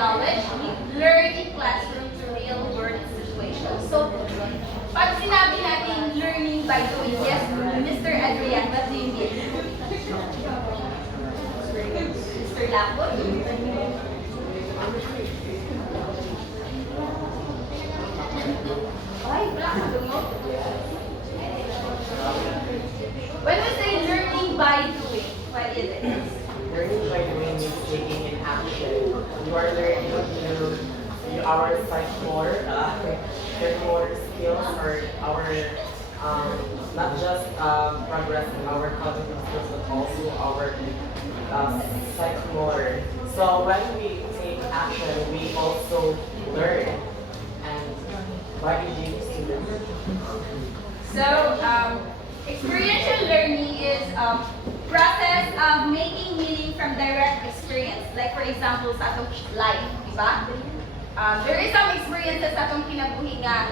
knowledge we learn in classroom to real-world situations. So, pag sinabi natin learning by doing, yes, Mr. Adrian, what do you mean? Mr. Lapot? Ay, wala ka dungo. When we say learning by doing, what is it? Learning by doing means taking in action. You are learning our motor skills, or our not just progressing our cognitive skills, but also our psychomotor. So when we take action, we also learn. And why did you student? So, experiential learning is a process of making meaning from direct experience. Like for example, sa atong life, di ba? There is some experiences sa atong kinabuhi nga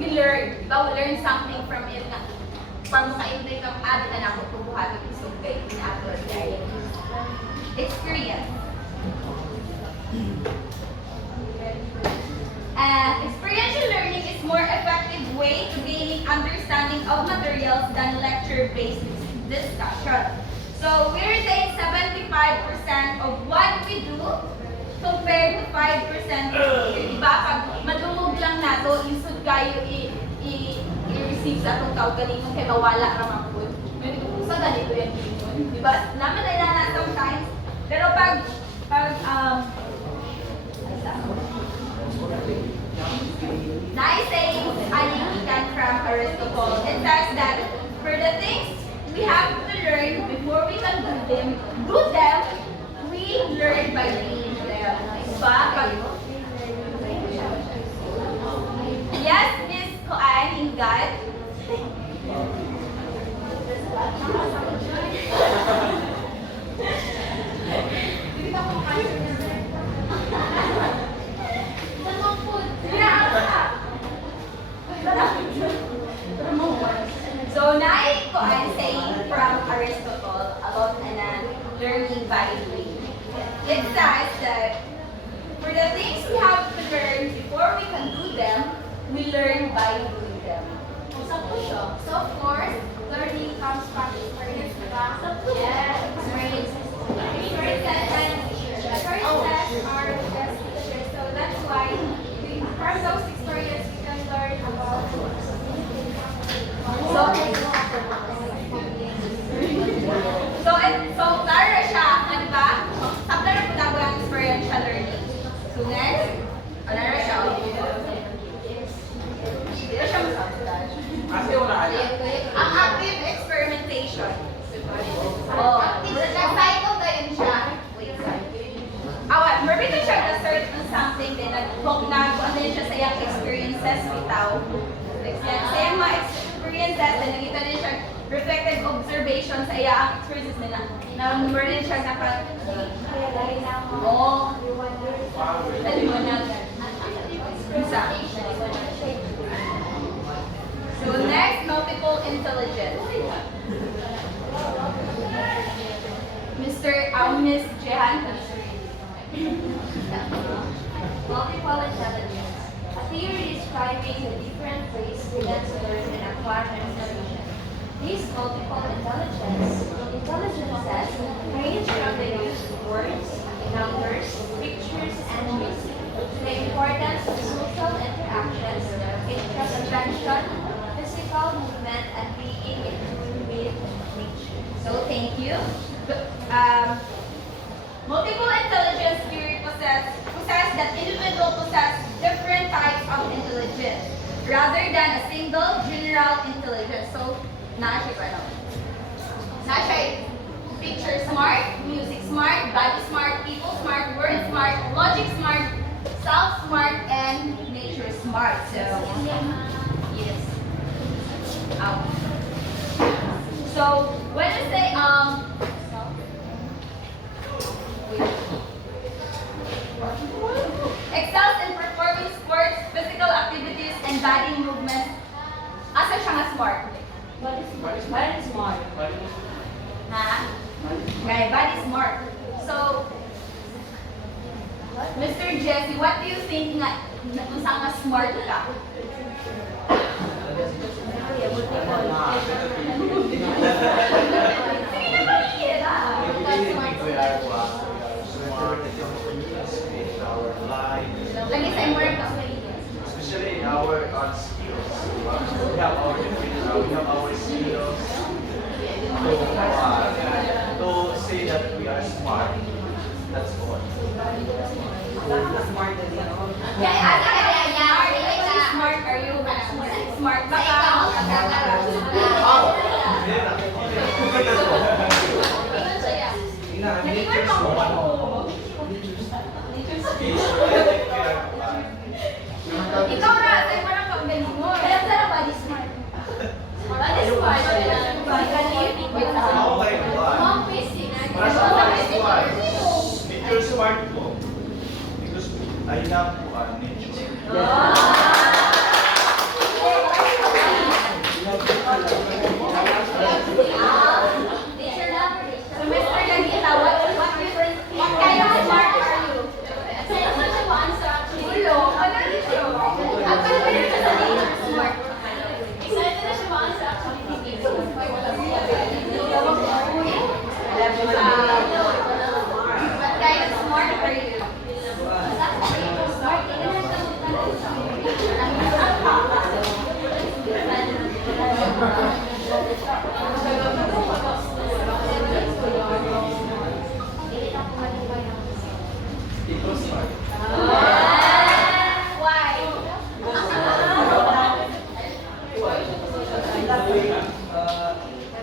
we learn, di ba? We learn something from it nga. Pag maka-invite ang atin na ako, tubuhatin yung sugay, inato experience. Experiential learning is more effective way to gaining understanding of materials than lecture-based discussion. So we retain 75% of what we do compared to 5% diba? Pag madungog lang nato, isod kayo i-receive sa atong kaugalingon kay mawala ramang po. May sa ganito yan yun. Diba? Naman na sometimes. Pero pag nice saying Anikikan from Aristotle. It says that for the things we have to learn before we can do them, we learn by doing them. Diba? Yes, Miss Koan, in God. So, nai ko I'm saying from Aristotle about learning by doing. It says that for the things we have to learn before we can do them, we learn by doing them. So, of course, learning comes from experience, diba? Yes, experiences. Experiences are the best teachers. So that's why from those experiences we can learn about. So klaro siya, ano ba? Sabla na po na po ang experiential learning. So next, ano na siya? Hindi na siya masabla. Ang active experimentation. Nag-cycle na yun siya. Awan, marami siya na-search on something, then nag-book na kung ano yun siya sa iyang experiences bitaw. Sa iyang mga experiences, then nakita din siya reflective observation sa iyang experiences nila. Na-number din siya na parang, oo, naliwanagan. Isa. So next, multiple intelligence. Miss Jehan. Multiple intelligence, a theory describing the different ways students learn and acquire information. These multiple intelligences range from the use of words, numbers, pictures, and music, to the importance of social interactions, interest attention, physical movement, and being in tune with nature. So thank you. Multiple intelligence theory possess that individual possess different types of intelligence rather than a single general intelligence. So, picture smart, music smart, body smart, people smart, word smart, logic smart, self smart, and nature smart. So, yes. So, when I say excels in performing sports, physical activities, and body movements. Asa siya nga smart? Body smart. Ha? Okay, body smart. So, Mr. Jesse, what do you think na kung saan nga smart ka? Sige na maliit ah. Lagi sa imor ka. Especially in our skills. We have our skills. To say that we are smart, that's all. Smart na din ako. Smart are you? Smart ba ka? Nag-iwan pa ako. Ikaw na, tayo mo ng pag-bend mo. Kaya saan ang body smart? Body smart. Okay, Mom, basic. Nature smart po. Because I love nature. Teacher lover. So, Mr. Lanita, what kind of smart are you? Ulo, ano dito? Ang pwede ka sa nature smart. What kind of smart are you? Ito smart. Why?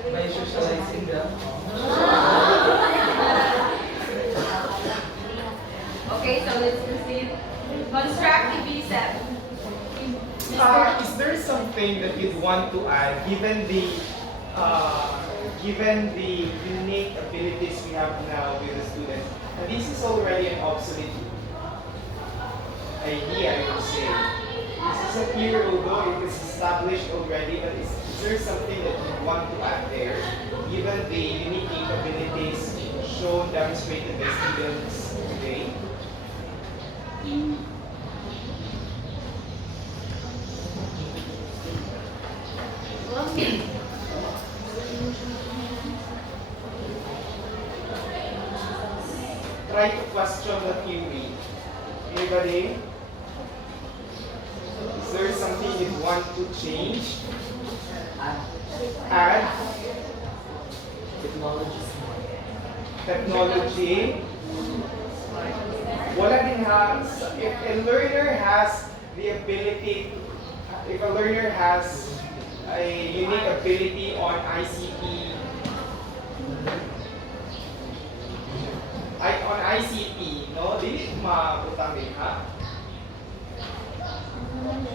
By socializing them. Okay, so let's proceed. Constructivism. Is there something that you'd want to add given the unique abilities we have now with the students? And this is already an obsolete idea, I would say. This is a theory, although it is established already, but is there something that you want to add there, given the unique capabilities shown, demonstrated by students today? Try to question the theory. Anybody? Is there something you want to change? Add? Technology smart. Technology? Wala din ha, if a learner has the ability, if a learner has a unique ability on ICT, on ICT, no? Dili mabutang din ha?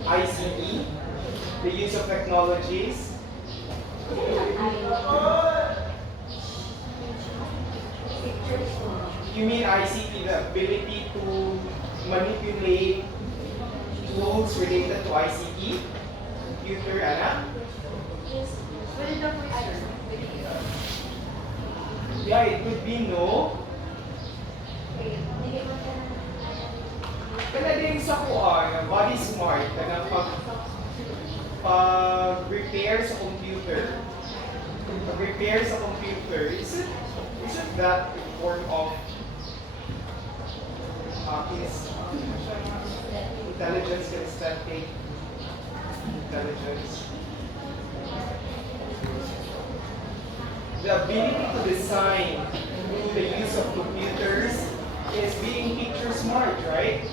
ICT, the use of technologies. You mean ICT, the ability to manipulate tools related to ICT? Computer, Anna? Yeah, it could be no. Kana din sa kuan, body smart, kana pag-repair sa computer. Pag-repair sa computer, isn't that a form of intelligence, kinesthetic intelligence? The ability to design through the use of computers is being teacher smart, right?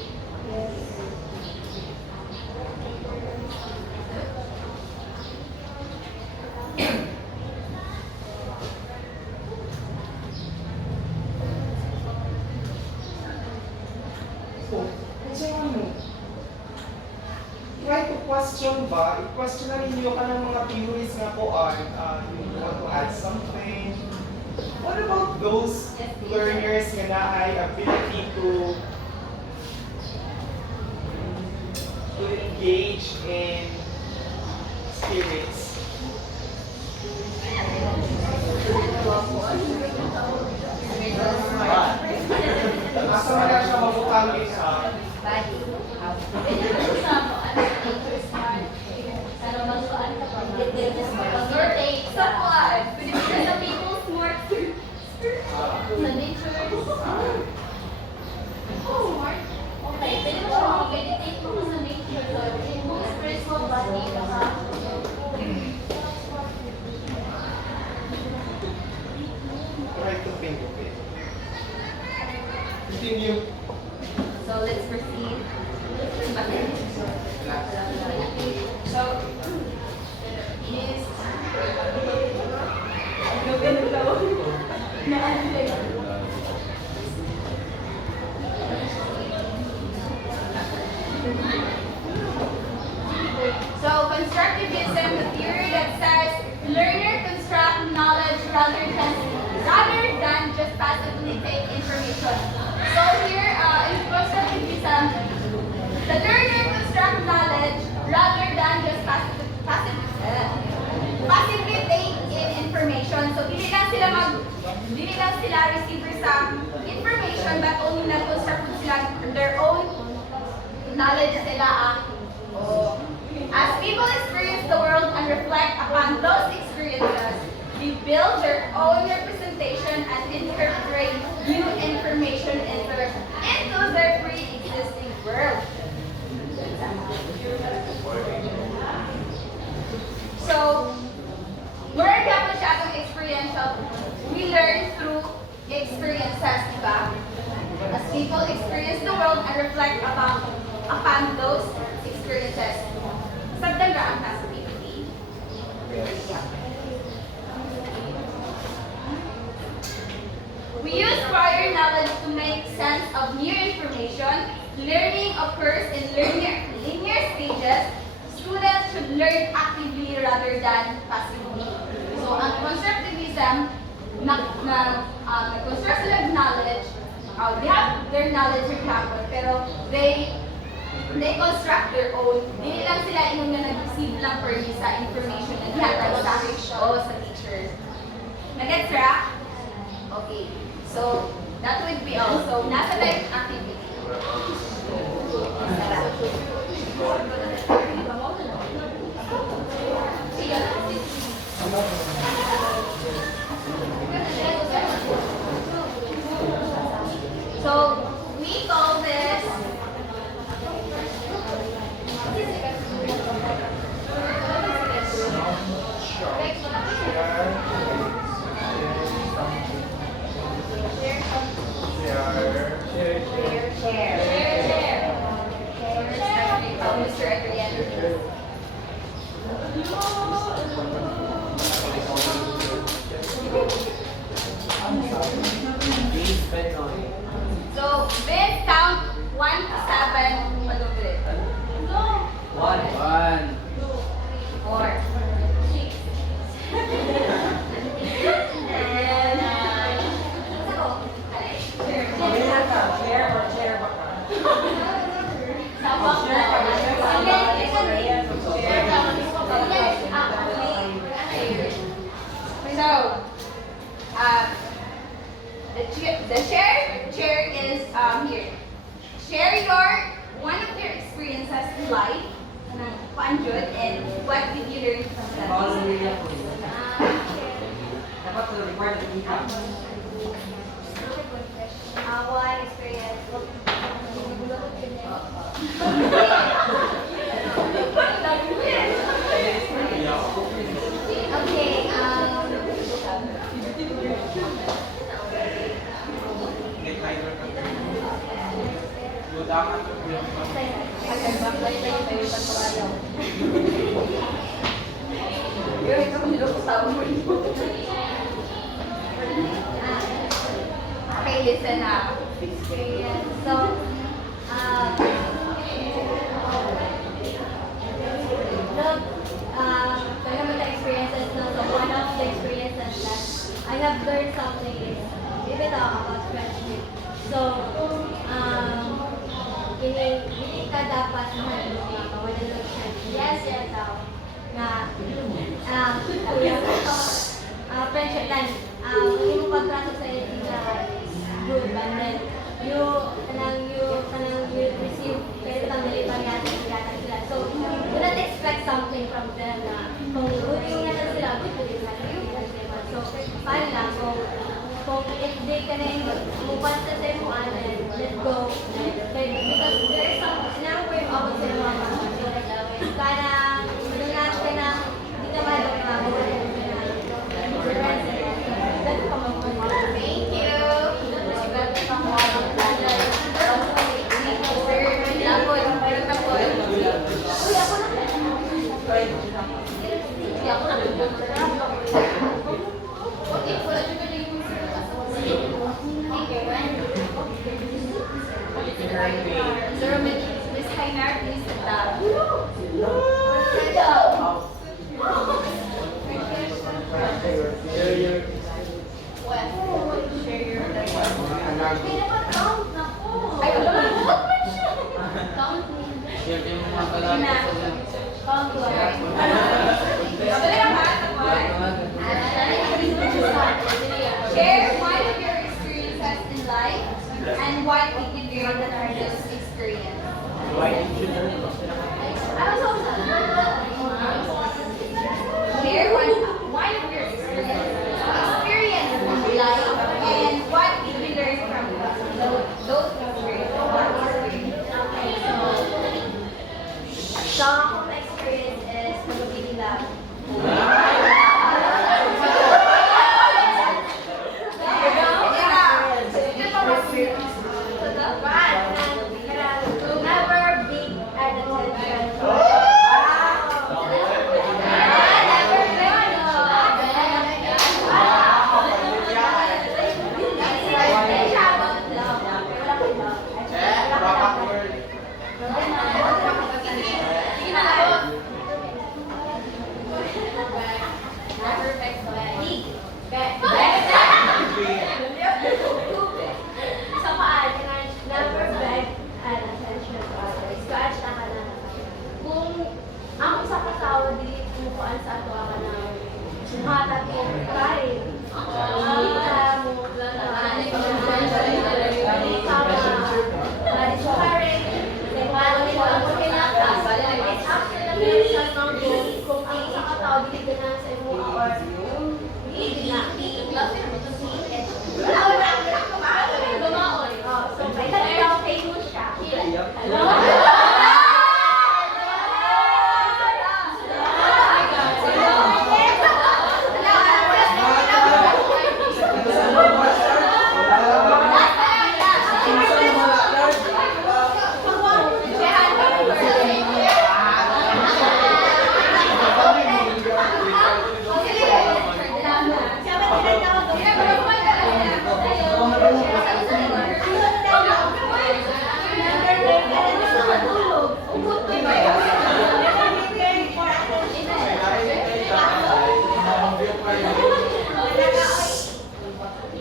Try to question ba? I-question na ninyo ka ng mga theories nga po you want to add something. What about those learners nga na ay ability to engage in spirits? Asa man na siya mabutang sa Body. Ganyan ko sa mo, ano, nature smart. Pero masuan ka pa. Pag-rotate sa kuwan. Pwede mo sa people smart. Sa nature. Smart. Okay, pwede mo siya mag-meditate mo sa nature. So, yung express mo body, baka try to think of it. Continue. So let's proceed. So, is so constructivism, the theory that says learner construct knowledge rather than just passively take information. So here in constructivism, the learner construct knowledge rather than just passively take in information. So dili lang sila receiver sa information, but only nag-construct sila their own knowledge sila. As people experience the world and reflect upon those experiences, they build their own representation and interpret new information into their pre-existing world. So, where dapat siya itong experiential? We learn through experiences, diba? As people experience the world and reflect upon those experiences. Sabdan ra ang passivity. We use prior knowledge to make sense of new information. Learning occurs in linear stages. Students should learn actively rather than passively. So, ang constructivism, nag-construct sila ng knowledge. They have their knowledge in campus, pero they construct their own. Hindi lang sila yung na nag-receive lang per sa information na dihatag sa teachers. Nag-gets ra? Okay. So, that would be also nasa life activity. So, we call this Mr. Adrian. So, Vince, count 1 to 7. Ano ulit? 1. 4. 6. So, the chair is here. Share one of your experiences in life, Panjud, and what did you learn from that? One experience. Okay, Okay, listen up. experience. So, the experiences, no, so one of the experiences that I have learned something is even about friendship. So, hindi ka dapat mawalan ng friendship. Yes, na friendship lang. Yung pagtrato sa group and then you receive kayo lang nalipang yata sila. So, do not expect something from them na kung good yung yata sila, good yung yata sila. So, paano lang, kung if they ka na yung mupan sa sa'yo mo, let go. Because there is some, sinang ko yung ako sa mga parang, doon ka na, hindi ka mahal ka Thank you. Sir, Miss Hainer, please sit down. Ay, wala na. Share one of your experiences in life and what did you learn from this experience? Share one of your experiences in life and what did you learn from those experiences? So, akong experience is magpapili lang. Never be at attention. Sa paan, never beg and attention to others. Kaat na ka na. Kung ang isa ka tao, dili kumukuan sa ato ka na hatat ko kain. Hindi ka mo kung ang isa ka tao, dili ka na sa imo or hindi na. Lumaon. So, may talagang famous siya.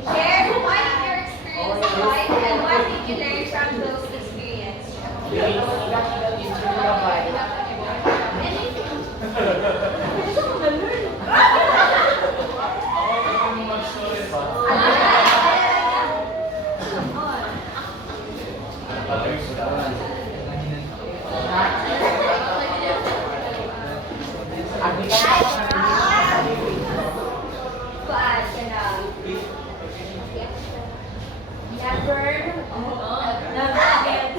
Share one of your experiences in life and what did you learn from those experiences? Kuan ka na. Never again.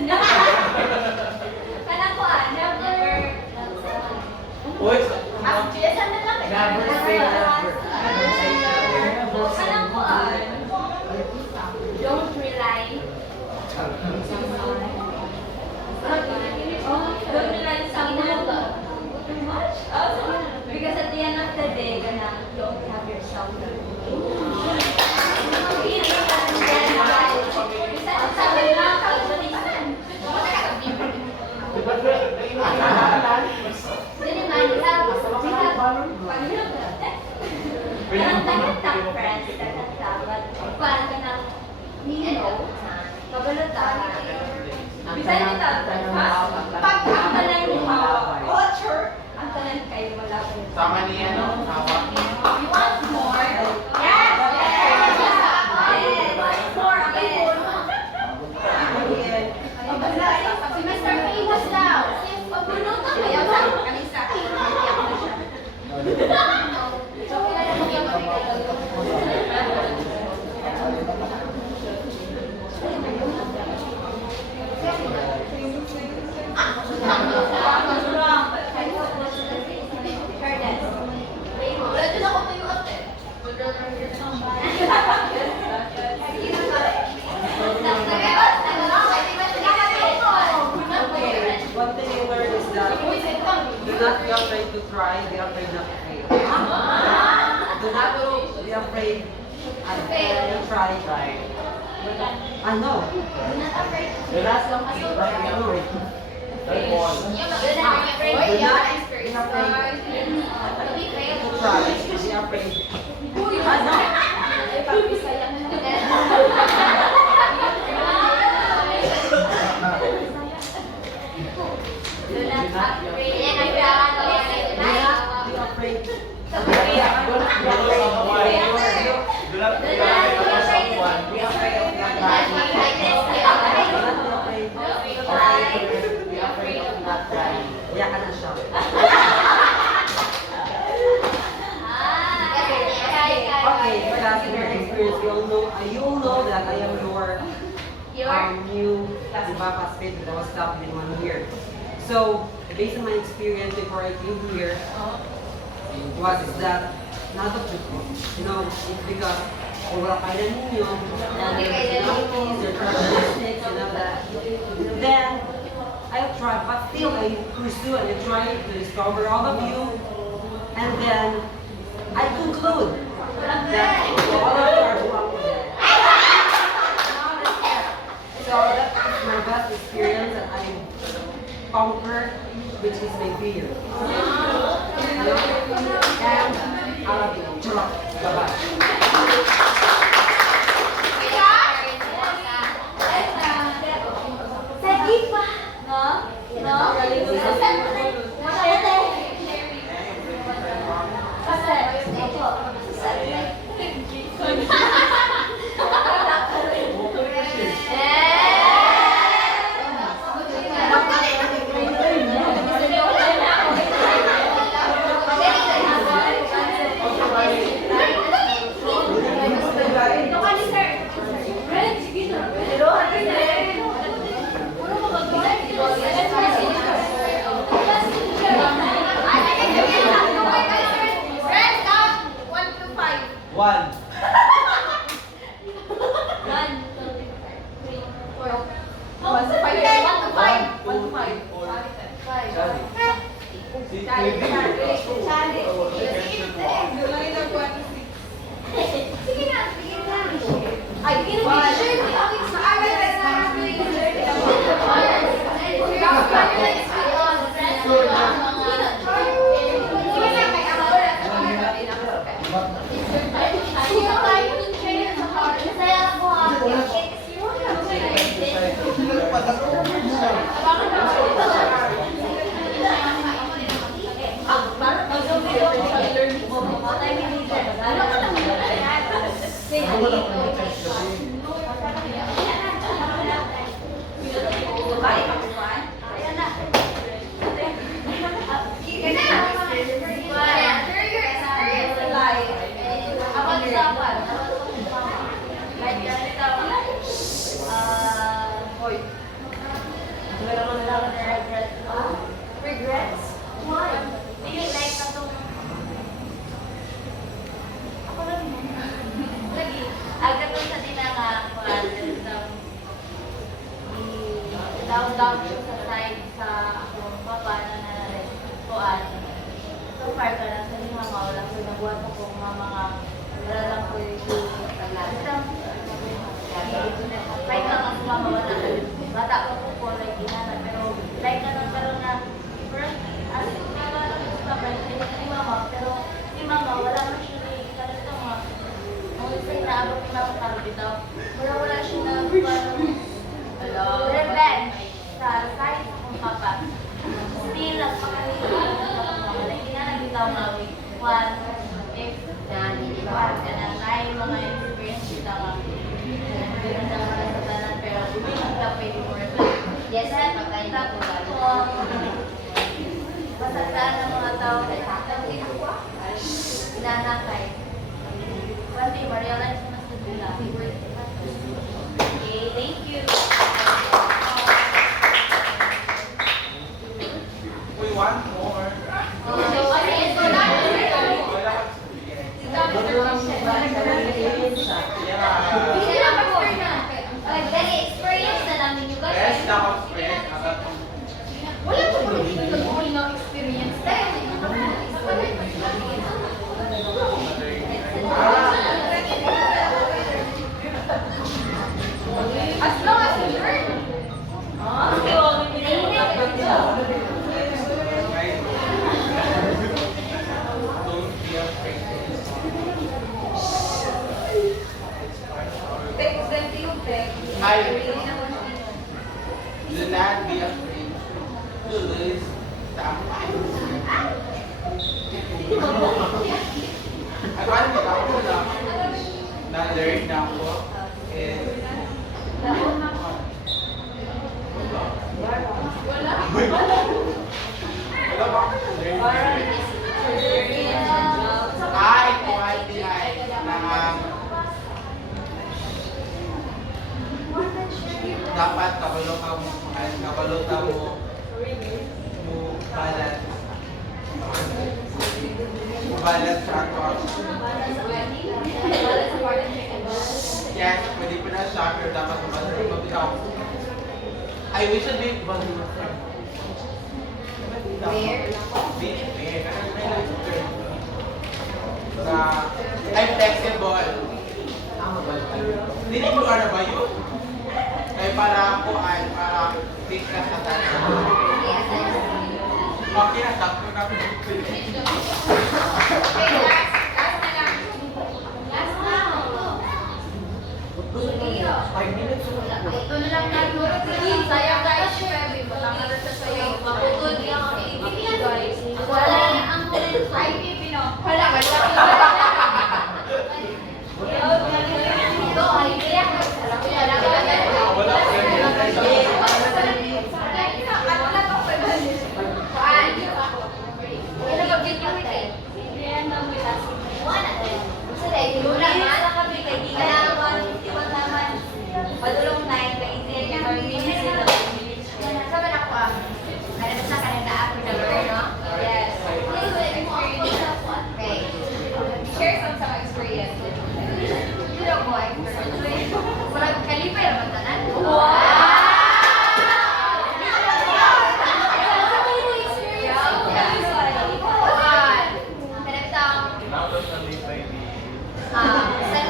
Kanang kuan, never. Never say never. Kanang kuan. Don't rely. Don't rely sa mga. Too much? Because at the end of the day, kana don't have yourself. Bisan nito, pag ang tanan culture, ang tanan kayo malapit. Tama niya, no? Hawak niya. You want more? Yes! Yes! Yes! More again. not be afraid to try, be afraid not to fail. Do not be afraid and try. No. The last one is not be afraid. Third one. Do not be afraid to try, be afraid. Do not be afraid. Do not be afraid of someone. Be afraid of not trying. Be afraid of not trying. Iyak ka na siya. Okay, because in your experience, you all know that I am your new classmate that I was stopped in 1 year. So, based on my experience before I came here, was is that not of the it's because wala kayo ninyo, and their personalities, their characteristics, and all that. Then, I tried, but still I pursue and I try to discover all of you, and then I conclude that all of you are welcome. So that is my best experience that I conquered, which is my fear. And I love you. Bye-bye. One. Regrets? Why? Do you like katong ako lang lagi aga to sa dinanga kuan down siya sa side sa akong papa na nanay kuan so far ka na sa mga wala ko nagbuhat ko mga wala lang ko yung like lang ang mama wala bata ko po like inana pero like na nang karon na as si mama pero si mama wala man siya ni kanito mga say na abot ni mama karon bitaw wala siya na revenge sa side ng papa still lang like inana bitaw nga one if dan ipar ka na tayo mga experience bitaw pero hindi ka pwede mo yes, sir. Pagkain na po masagdaan ng mga tao na nanakay. One day, ma-realize mo na sa nila. Okay, thank you. We want more. Experience na namin yung guys. Yes, dapat friend. Wala ko ba dito nag-uwi ng experience? balance siya ako. Yes, pwede ko na siya, pero dapat mabitaw. I wish I'd be I'm flexible. Dili ko ano ba yun? Kaya para ako ay para fit ka sa tanan. Okay na, sakto na. Okay, last na lang. Ito na lang nagturo. Sayang guys, wala ka na sa sayo. Maputol yung activity guys. Wala na ang IP, Pino. wala ka na. Ito, ay kaya. Wala ko Padulong 9, kaintiyan niya kami minutes sila. Sabi na ko ah. Ano sa kanila ako na no? Yes. Okay. Share some experience. Pero ko ay wala kalipay naman tanan.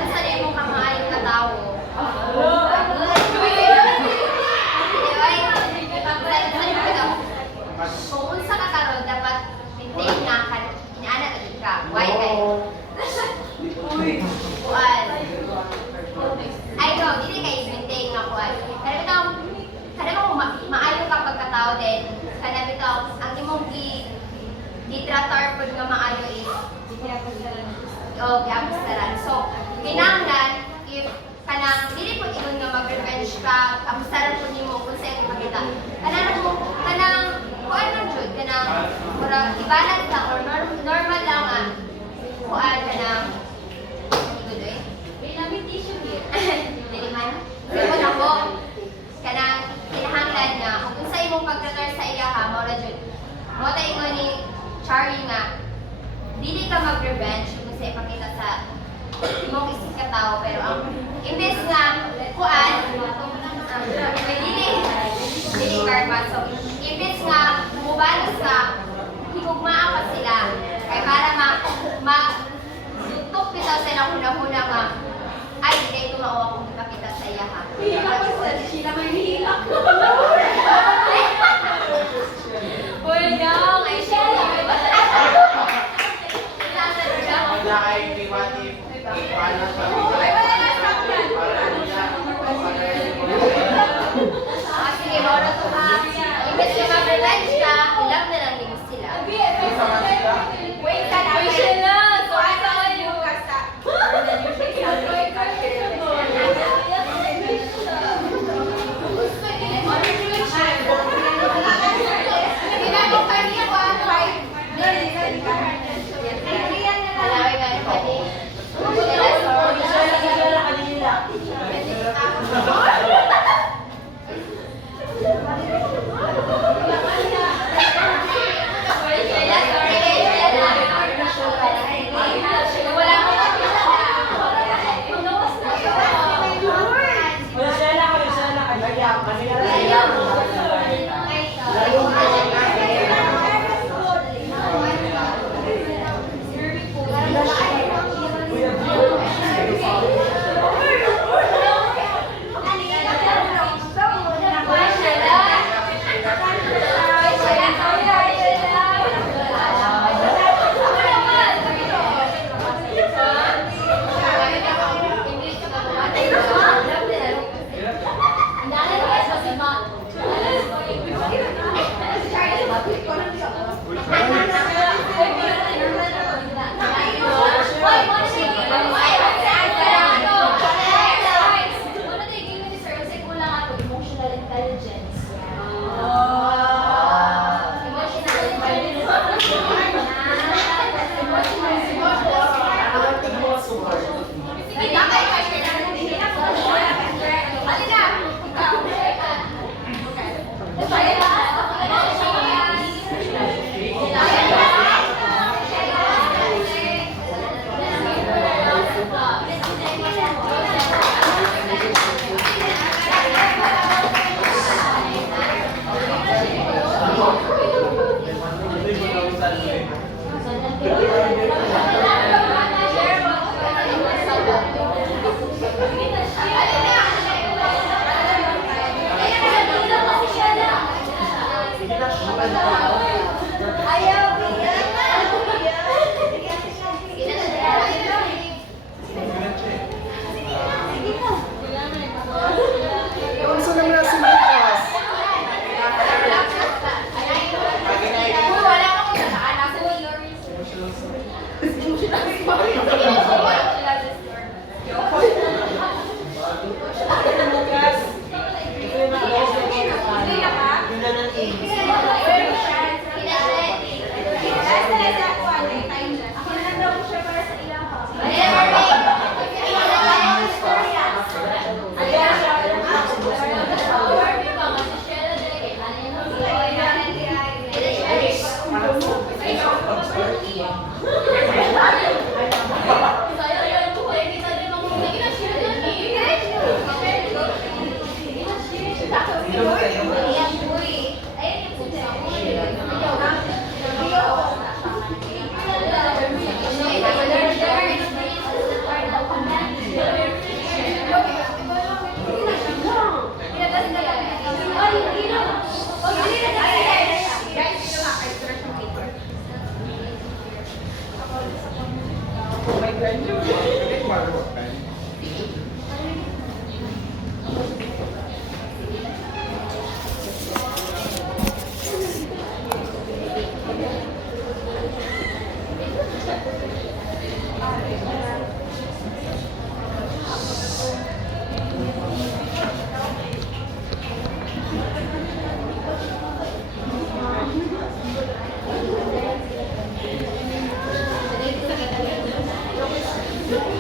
Sa imong kamaayong katao. Kung unsa ka karon dapat maintain nga kan inaana ka ka. Why kay? Kuan. Ay no, dili kay maintain nga kuan. Kada mo maayo ka pagkatao din. Kada bitaw ang imong gitratar pud nga maayo is giapustaran. So, kinahanglan if kanang dili pud ingon nga mag-revenge ka, apustaran pud nimo kung sa imong makita. Kanang kuan man jud kanang murag ibalance lang or normal lang nga. Kuan kanang good eh. May tissue here. Dili man. Pero ako kanang kinahanglan nga kung sa imong pagtratar sa iya ha, mao ra jud. Mo ta ingon ni Charlie nga dili ka mag-revenge kung sa ipakita sa imong isip ka tao pero ang imbes nga kuan dili karma so imbes nga mubalos ka higugmaa pa sila kay para tutok kita sa ilang huna-huna nga ay hindi ito mao akong ipakita sa iya ha sila may hihilak Pwedang ay siya na ay privative. Paano siya? Ay, wala na stop yan. sige, maura to ha. Imbes na mag-revenge ka, ilang na lang din sila. Wait ka na. Wait siya na. So, asa ka yung kasta.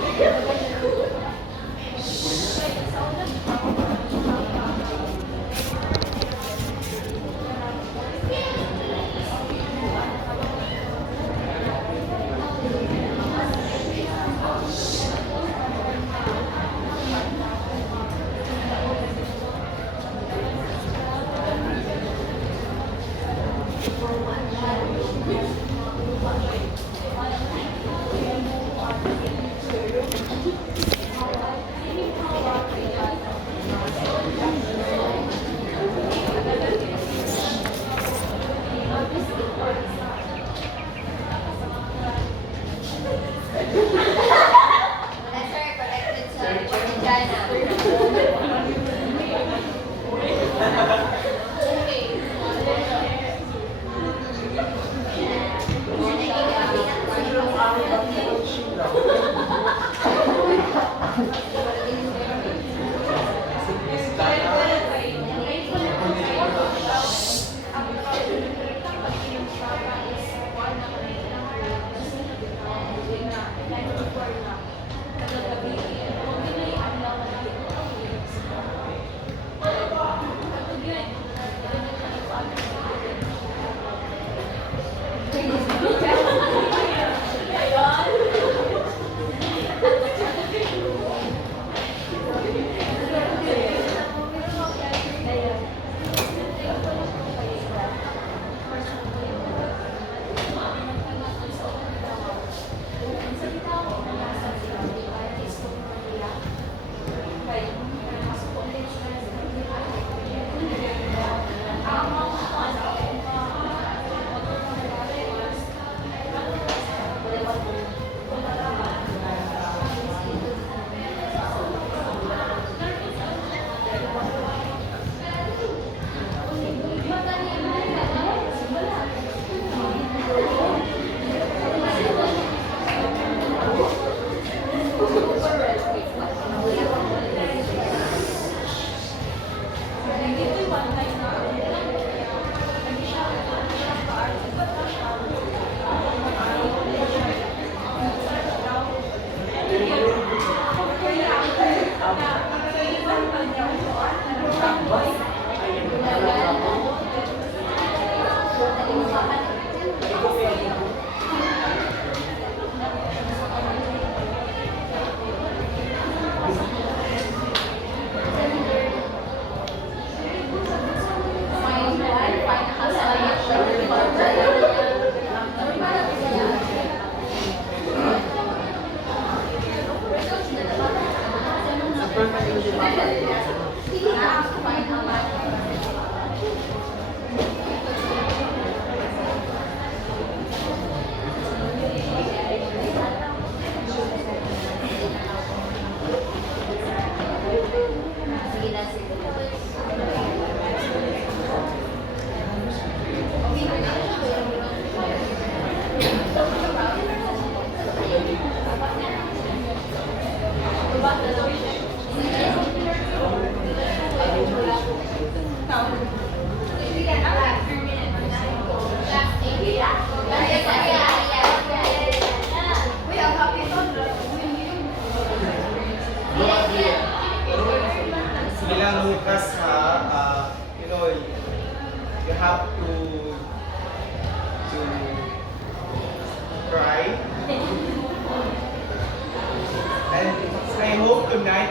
Thank you.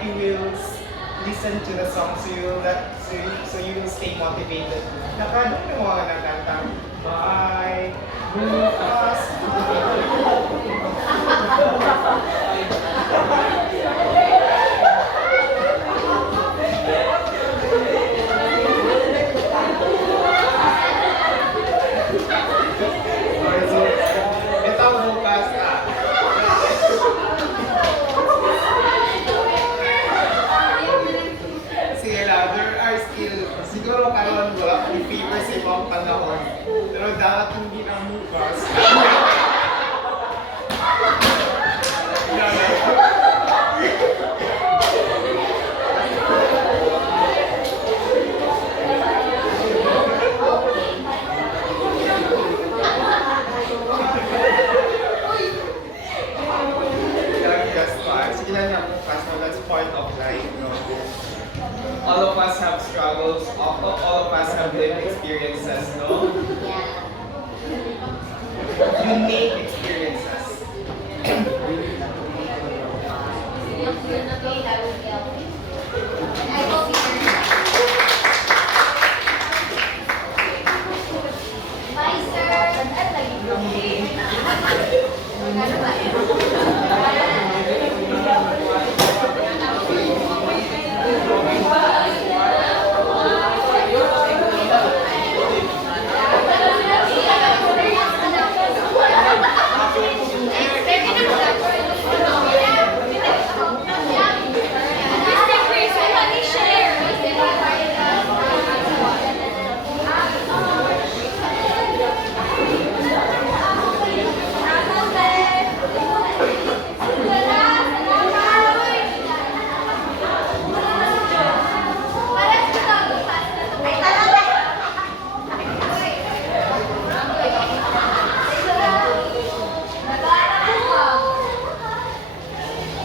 you will listen to the song so you will stay motivated. Nakadong na mga nakantang bye, bukas. So, ito ang bukas Sige lang, there are still, siguro karon wala akong fever sa ibang panahon. Pero darating din ang bukas. That's fine. Sige lang na bukas, no? That's part of life, no? All of us have struggles, all of us have lived experiences, no? Unique experiences.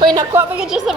Hoy, nakuha pa yun siya sa